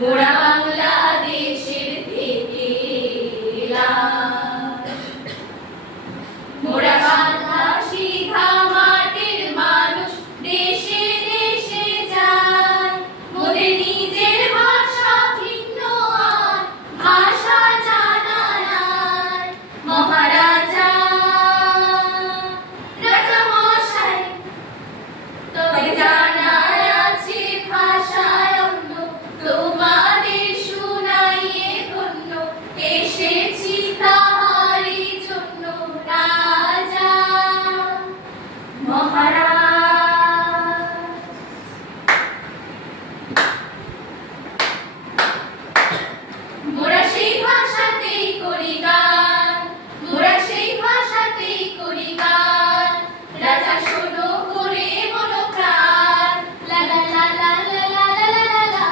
মোরা বাংলাদেশের থেকে এলাম, মোরা বাংলা সিধা মাটির মানুষ, দেশে দেশে যায়। মোদের নিজের ভাষা ভিন্ন আর ভাষা জানা নাই। মহারাজা রাজা মশাই তবে জানা আছে ভাষায় অন্য, তোমাদের শুনাইয়ে ধন্য, এসেছি তাহারই জন্য। রাজা মহারাজ মোরা সেই ভাষাতেই করি গান, মোরা সেই ভাষাতেই করি গান। রাজা শোনো করে মনো প্রাণ, লা লা লা লা লা লা লা লা লা।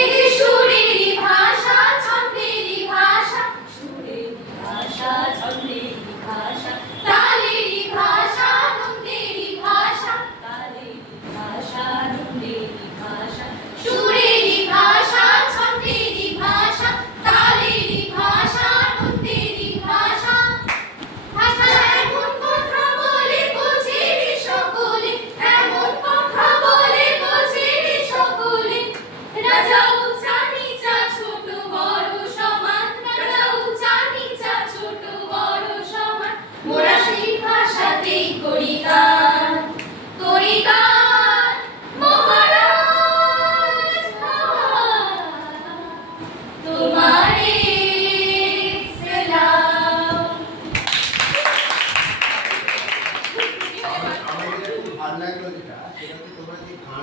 এই যে সুরেরই ভাষা ছন্দেরই ভাষা, সুরেরই ভাষা ছন্দেরই ভাষা, তালেরই ভাষা নন্দেরই ভাষা, তালেরই ভাষা নন্দেরই ভাষা। সুরেরই ভাষা ছন্দেরই ভাষা, তালেরই ভাষা নন্দেরই ভাষা। ভাষা এমন কথা বলে বোঝে রে সকলে, এমন কথা বলে বোঝে রে সকলে। রাজা উঁচা নিচা ছোট বড় সমান, রাজা উঁচা নিচা ছোট বড় সমান। মোরা সেই ভাষাতেই করি গান, করি গান। মহারাজ তোমারে সালাম। আমাদের খুব ভালো লাগলো যেটা, সেটা হচ্ছে তোমরা যে গান